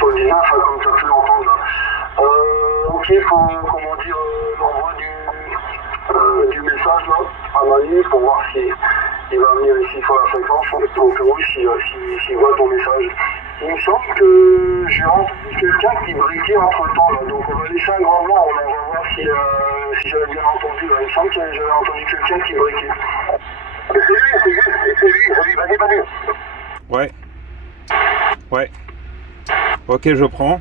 sur le 19, hein, comme tu as pu l'entendre là. Ok, comment dire, l'envoi du message là, à Manu pour voir si il va venir ici sur la fréquence, donc oui, s'il voit ton message. Il me semble que j'ai entendu quelqu'un qui briquait entre temps là, donc on va laisser un grand blanc, on va voir si j'avais bien entendu là. Il me semble que j'avais entendu quelqu'un qui briquait. C'est lui, vas-y, Manu. Ouais. Ok, je prends.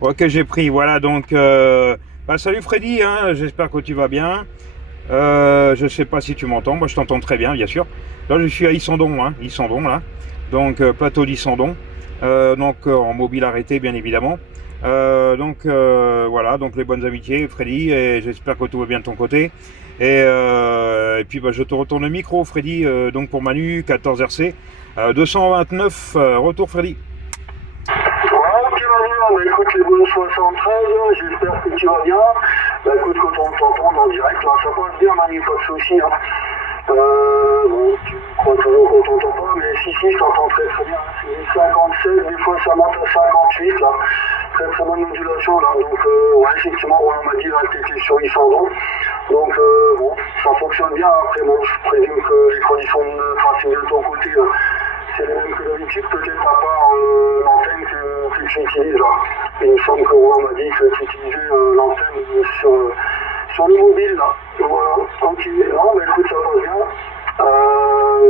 Ok, j'ai pris, voilà, donc... salut Freddy, hein, j'espère que tu vas bien. Je sais pas si tu m'entends, moi je t'entends très bien, bien sûr. Là, je suis à Issandon, hein, là. Donc, plateau d'Issandon. En mobile arrêté, bien évidemment. Voilà, donc les bonnes amitiés, Freddy, et j'espère que tout va bien de ton côté. Et puis, je te retourne le micro, Freddy, donc pour Manu, 14RC, 229, retour, Freddy. Écoute, les bons 73, j'espère que tu vas bien. Écoute, quand on t'entend en direct, là, ça passe bien, Manu, pas de soucis. Hein. Tu crois toujours qu'on t'entend pas, mais si, je t'entends très bien. C'est 57, des fois ça monte à 58, là. Très bonne modulation, là. Donc, effectivement, on m'a dit là, que t'étais sur Issandon. Donc, ça fonctionne bien. Après, je présume que les conditions de trafic de ton côté, c'est les mêmes que d'habitude, peut-être à part l'antenne que tu utilises là. Il me semble que Roland m'a dit que tu utilisais l'antenne sur le mobile là. Voilà, ok. Non, mais écoute, ça va bien.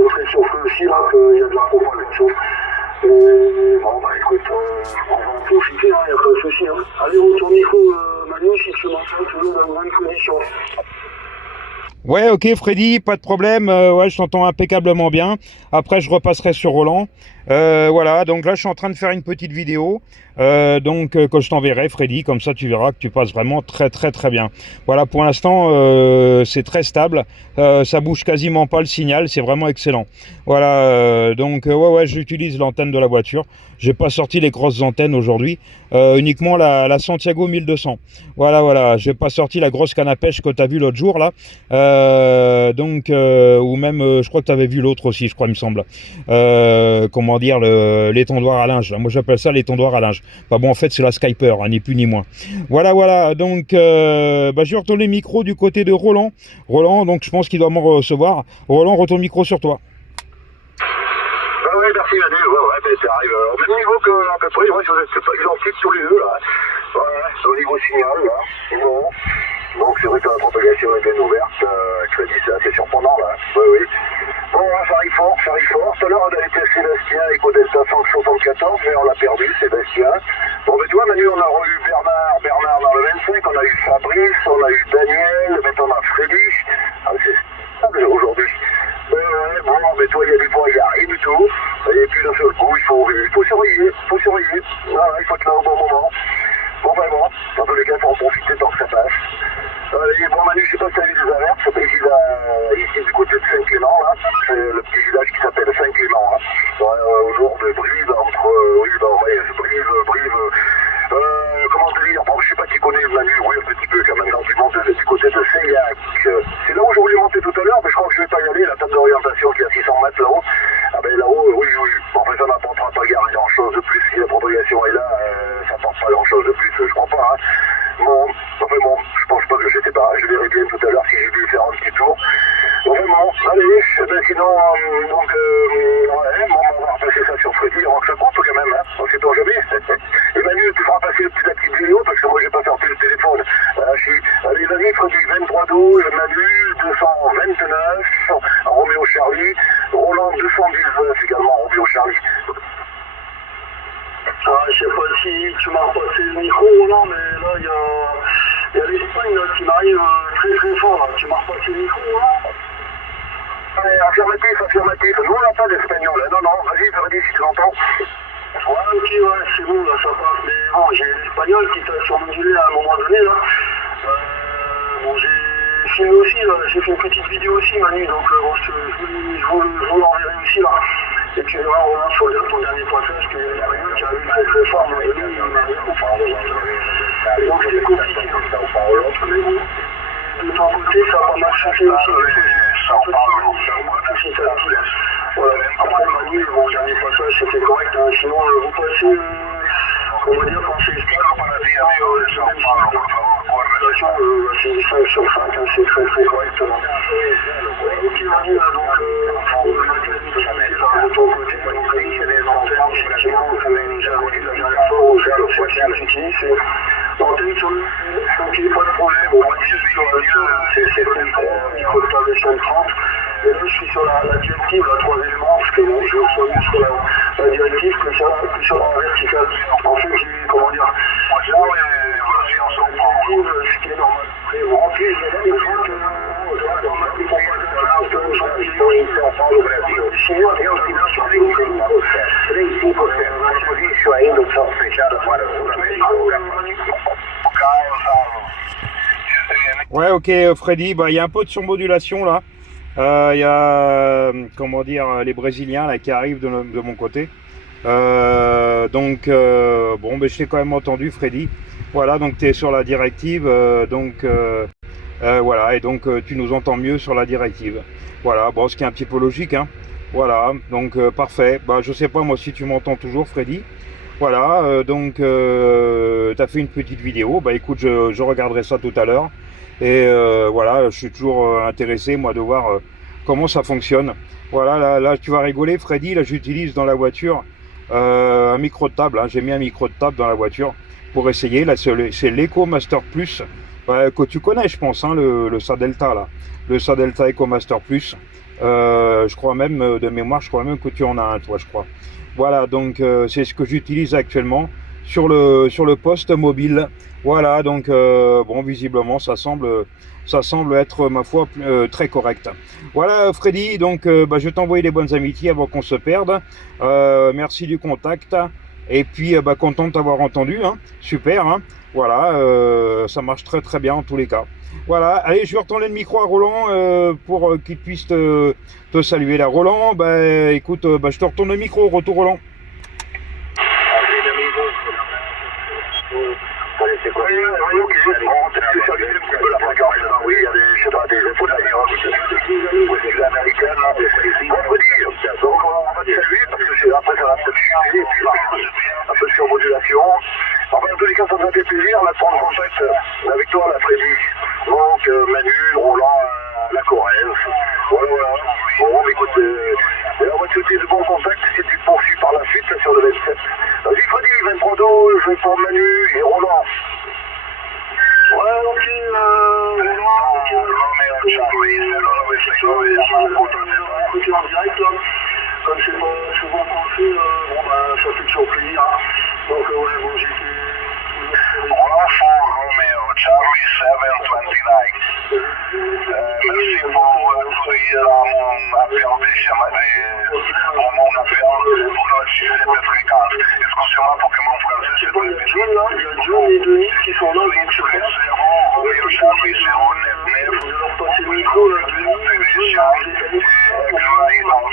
Très surpris aussi là qu'il y a de la propagation. Et écoute, on va en profiter, il n'y a pas de souci. Hein. Allez, retourne micro, Manu, si tu m'entends toujours dans de bonnes conditions. Ouais, ok Freddy, pas de problème, je t'entends impeccablement bien. Après je repasserai sur Roland. Voilà, donc là je suis en train de faire une petite vidéo, que je t'enverrai Freddy, comme ça tu verras que tu passes vraiment très bien. Voilà, pour l'instant c'est très stable, ça bouge quasiment pas le signal, c'est vraiment excellent. Voilà, j'utilise l'antenne de la voiture. J'ai pas sorti les grosses antennes aujourd'hui, uniquement la Santiago 1200. Voilà, j'ai pas sorti la grosse canne à pêche que tu as vu l'autre jour là. Ou même je crois que tu avais vu l'autre aussi, je crois, il me semble, l'étendoir à linge. Moi j'appelle ça l'étendoir à linge. En fait c'est la Skyper, hein, ni plus ni moins. Voilà, donc je retourne les micros du côté de Roland, donc je pense qu'il doit m'en recevoir. Roland, retourne le micro sur toi. Oui, merci Manu, ça arrive au même niveau qu'à peu près, vous êtes pas identiques tous les deux là. Au niveau signal là. Bon. Donc c'est vrai que la propagation est bien ouverte, tu as dit c'est assez surprenant là. Oui. Bon, ça arrive fort. Tout à l'heure on a été Sébastien avec Delta 174, mais on l'a perdu, Sébastien. Bon, mais tu vois Manu, on a eu Bernard dans le 25, on a eu Fabrice, on a eu Daniel, maintenant on a Freddy. C'est stable aujourd'hui. Mais toi il y a des fois il n'y a rien du tout. Et puis d'un seul coup, il faut surveiller. Voilà, il faut être là au bon moment. Dans tous les cas, il faut en profiter tant que ça passe. Manu, je sais pas si tu as eu des alertes, ici du côté de Saint-Clément, là. C'est le petit village qui s'appelle Saint-Clément, hein. Au jour de Brive, Brive, comment te dire, je sais pas si tu connais Manu, oui, un petit peu quand même, tu montes du côté de Seillac. C'est là où je voulais monter tout à l'heure, mais je crois que je vais pas y aller, la table d'orientation qui est à 600 mètres là-haut. Là-haut, oui. Ça n'apportera pas grand-chose de plus, si la propagation est là, ça n'apporte pas grand-chose de plus, je crois pas, hein. Je pense pas que je sais pas, je verrai bien tout à l'heure si j'ai dû faire un petit tour. Allez, sinon, on va repasser ça sur Freddy avant que ça coupe quand même, hein, on sait pas jamais. Et Manu, tu feras passer la petite vidéo parce que moi j'ai pas sorti le téléphone. Allez, vas-y Freddy, 2312, Manu, 229, Roméo Charlie, Roland 219 également, Roméo Charlie. Je sais pas si tu m'as repassé le micro Roland, mais là il y a l'Espagne qui m'arrive très fort là. Tu m'as repassé le micro là? Affirmatif. Nous on n'a pas d'espagnol là. Non, vas-y si tu l'entends. C'est bon là, ça passe. Mais bon, j'ai l'espagnol qui t'a surmodulé à un moment donné là. J'ai filmé aussi là, j'ai fait une petite vidéo aussi Manu, donc je vous l'enverrai aussi là. Et tu verras Roland sur ton dernier passage qu'il y a l'espagnol qui a eu très fort, mais donc c'était compliqué. Mais bon, de ton côté ça va pas mal changer aussi. Ça en parle petit à petit. Voilà. Après Manu, mon dernier passage c'était correct, hein. Sinon vous passez on va dire quand c'est stable, c'est 5 sur 5, hein, c'est très très correct. Ok, Manu, donc pour la qualité de ton côté, donc c'est les antennes, effectivement, comme j'avais dit la dernière fois, au fait, c'est l'antenne sur le... Ok, pas de problème, on va dire sur c'est le micro de table 130. Et là, je suis sur la directive, la 3 éléments, parce que je reçois mieux sur la directive que sur la verticale. En fait, j'ai, comment dire, là, ce qui est normal. En plus, je crois que dans ma Ouais, ok, Freddy, bah il y a un peu de surmodulation là. Il y a, comment dire, les Brésiliens là qui arrivent de mon côté. Bon, ben je t'ai quand même entendu, Freddy. Voilà, donc tu es sur la directive, voilà, et donc tu nous entends mieux sur la directive. Voilà, bon, ce qui est un petit peu logique, hein. Voilà, donc parfait. Bah, je sais pas moi si tu m'entends toujours, Freddy. Voilà, tu as fait une petite vidéo. Bah écoute, je regarderai ça tout à l'heure. Et voilà, je suis toujours intéressé, moi, de voir comment ça fonctionne. Voilà, là, tu vas rigoler, Freddy. Là, j'utilise dans la voiture un micro de table. Hein. J'ai mis un micro de table dans la voiture pour essayer. Là, c'est l'EcoMaster Plus, que tu connais, je pense, hein, le Sadelta, là. Le Sadelta EcoMaster Plus. Je crois même, de mémoire, je crois même que tu en as un, toi, je crois. Voilà, donc c'est ce que j'utilise actuellement sur le poste mobile. Voilà, donc bon, visiblement, ça semble être, ma foi, très correct. Voilà, Freddy, donc je vais t'envoyer les bonnes amitiés avant qu'on se perde. Merci du contact. Et puis, content de t'avoir entendu. Hein. Super, hein. Voilà, ça marche très très bien en tous les cas. Voilà, allez, je vais retourner le micro à Roland pour qu'il puisse te saluer là. Roland, écoute, je te retourne le micro. Retour, Roland. Oui, ok, bon, c'est saluer un petit peu la fréquence, oui, il y a des, je sais pas, des infos d'ailleurs, des américaines, là, on peut dire, donc on va te saluer, parce que après ça va peut-être chuter, et puis un peu de surmodulation. Enfin, en tous les cas, ça me fait plaisir, là, de prendre contact avec toi, là, Freddy. Donc, Manu, Roland, la Corrèze, voilà. Bon, écoute, on va te souhaiter de bons contacts si tu te poursuis par la suite, là, sur le 27. Vas-y, Freddy, 23-12, je vais pour Manu et Roland. Ouais, ok, écoutez en direct, là. Comme c'est pas souvent pensé, ça fait toujours plaisir. Hein. Donc, ouais, bon, j'ai été... Roland for Romeo, Charlie 729. Merci pour mon appel pour notre sujet de fréquence. Excusez-moi pour que mon français se prenne. Il y a John et Denis qui sont là, donc je pense. Romeo, Charlie 099. Vous leur passez le micro, là, Denis,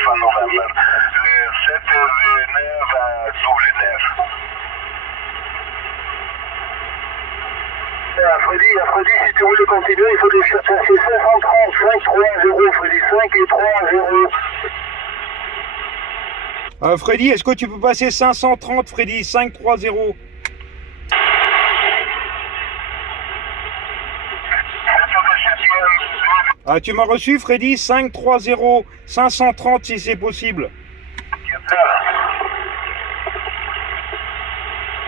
fin novembre. Le 7-9-9. Freddy, si tu veux le continuer, il faut déjà passer 530, 530, Freddy, 5 et 3-0. Freddy, est-ce que tu peux passer 530, Freddy, 530? Ah, tu m'as reçu, Freddy, 530, 530 si c'est possible.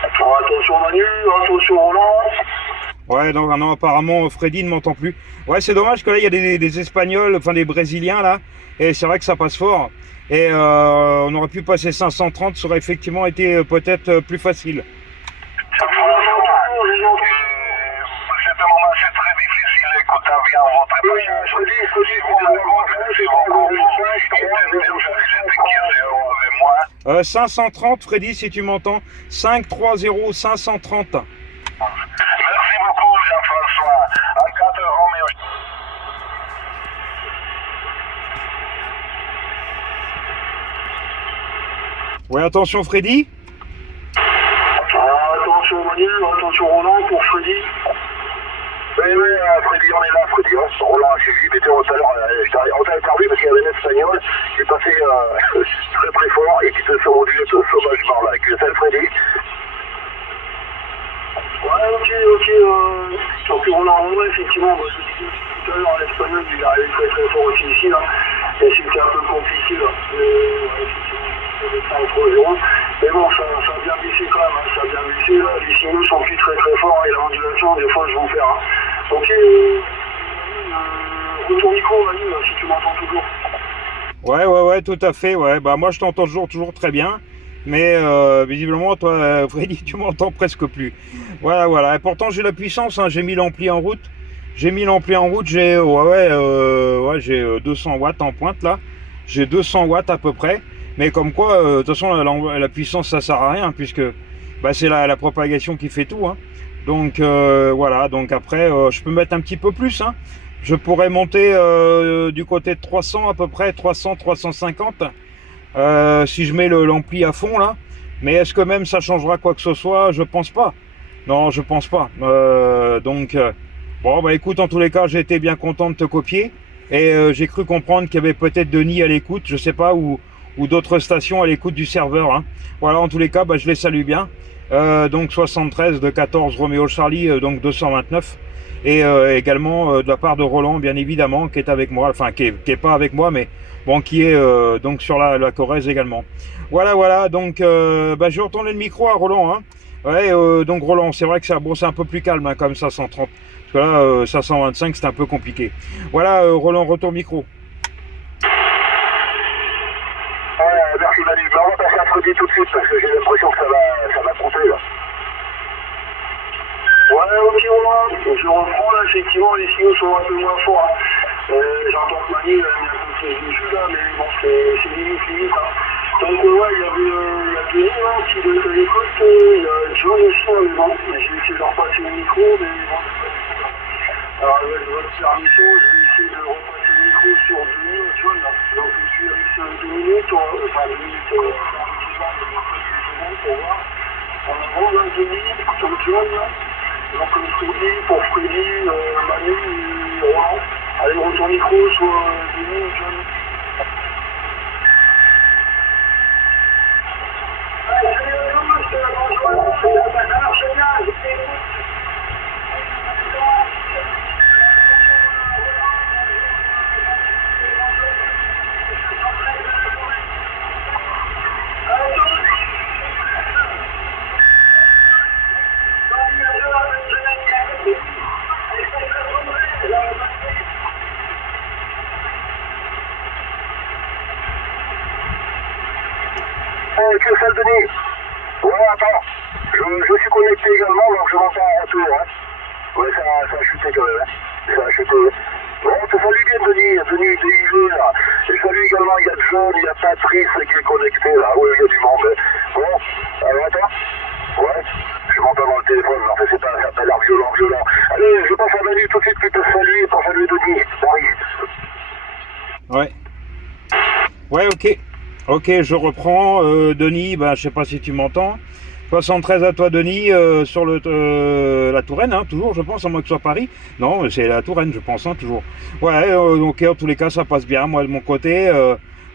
Attention Manu, attention Roland. Ouais, non, apparemment, Freddy ne m'entend plus. Ouais, c'est dommage que là, il y a des Espagnols, enfin des Brésiliens, là. Et c'est vrai que ça passe fort. Et on aurait pu passer 530, ça aurait effectivement été peut-être plus facile. C'est très difficile écouter bien votre message. 530, Freddy, si tu m'entends. 530, 530. Merci beaucoup, Jean-François. En 4 Roméo. Ouais, attention, Freddy. Attention, Manu, attention, Roland, pour Freddy. Oui, Freddy, on est là, Freddy. Roland, j'ai vu, mais tout à l'heure, on t'a interviewé parce qu'il y avait un espagnol qui est passé très très fort et qui te fait moduler sauvagement là. Salut, Freddy. Donc on a rendu effectivement, parce que tout à l'heure l'espagnol il est arrivé très très fort aussi ici là, et c'était un peu compliqué là. Effectivement, on 3-0. Mais bon, ça a bien baissé quand même, hein. Ça a bien baissé, là. Les signaux sont plus très très forts et la modulation des fois je vais en faire. Hein. Ok, retour micro, vas-y, si tu m'entends toujours. Ouais, tout à fait, ouais. Bah moi je t'entends toujours très bien. Mais visiblement, toi, Freddy, tu m'entends presque plus. Voilà. Et pourtant, j'ai la puissance, hein. J'ai mis l'ampli en route. J'ai 200 watts en pointe, là. J'ai 200 watts à peu près. Mais comme quoi, de toute façon, la puissance, ça sert à rien, puisque bah, c'est la propagation qui fait tout, hein. Donc, voilà. Donc après, je peux mettre un petit peu plus, hein. Je pourrais monter du côté de 300 à peu près, 350. Si je mets l'ampli à fond là, mais est-ce que même ça changera quoi que ce soit? Je pense pas. Non, je pense pas. Bon bah écoute, en tous les cas, j'ai été bien content de te copier et j'ai cru comprendre qu'il y avait peut-être Denis à l'écoute, je sais pas, ou d'autres stations à l'écoute du serveur. Hein. Voilà, en tous les cas, bah, je les salue bien. Donc 73 de 14 Romeo Charlie, donc 229. Et également de la part de Roland, bien évidemment, qui est avec moi, enfin qui est pas avec moi, mais bon, qui est donc sur la Corrèze également. Voilà, donc bah, je vais retourner le micro à Roland. Hein. Ouais, donc Roland, c'est vrai que c'est un peu plus calme, hein, comme 530. Parce que là, 525, c'est un peu compliqué. Voilà, Roland, retour micro. Merci Manu. On va passer à Freddy tout de suite parce que j'ai l'impression que ça va couper là. Ouais, ok, Roland. Je reprends là, effectivement, les signaux sont un peu moins forts. Hein. J'entends que Manu a mis un peu plus de jus là, mais bon, c'est limite. Hein. Donc, ouais, il y a Denis là, qui doit être à l'écoute. Il y a John aussi, hein, mais bon, j'ai essayé de leur passer le micro, mais bon. Alors, avec votre permission, je vais essayer de repasser le micro sur Denis, John. Là. Donc, je suis avec 2 minutes, enfin 2 minutes, pour voir. En avant, là, Denis, sur John, là. Donc Freddy, pour Freddy, Manu et Roland. Allez, retour micro sur Denis ou John. Que ça, Denis? Ouais, attends. Je suis connecté également, donc je m'entends en retour. Hein. Ouais, ça a chuté quand même. Hein. Ça a chuté. Bon, te salue bien, Denis DIV, là. Et salut également, il y a John, il y a Patrice qui est connecté, là. Oui, il y a du monde. Hein. Bon, alors attends. Ouais, je m'entends dans le téléphone, mais en fait, ça a l'air violent. Allez, je passe à Manu tout de suite qui te salue pour saluer Denis. Paris. Ouais, ok, je reprends. Denis, bah, je sais pas si tu m'entends. 73 à toi, Denis, sur la Touraine, hein, toujours, je pense, à moins que ce soit Paris. Non, c'est la Touraine, je pense, hein, toujours. Ouais, donc en tous les cas, ça passe bien, moi, de mon côté.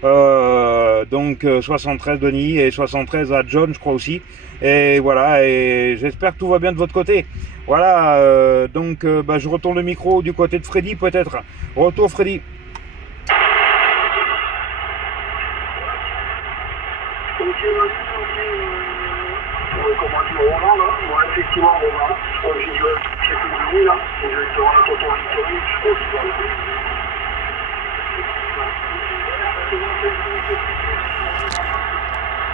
Donc 73 Denis et 73 à John, je crois aussi. Et voilà, et j'espère que tout va bien de votre côté. Voilà, donc bah, je retourne le micro du côté de Freddy, peut-être. Retour, Freddy. Comment dire, Roland, là? Bon, effectivement, Roland, je crois que j'ai fait le bruit, là. Et je vais te rendre ton historique, je crois qu'il va le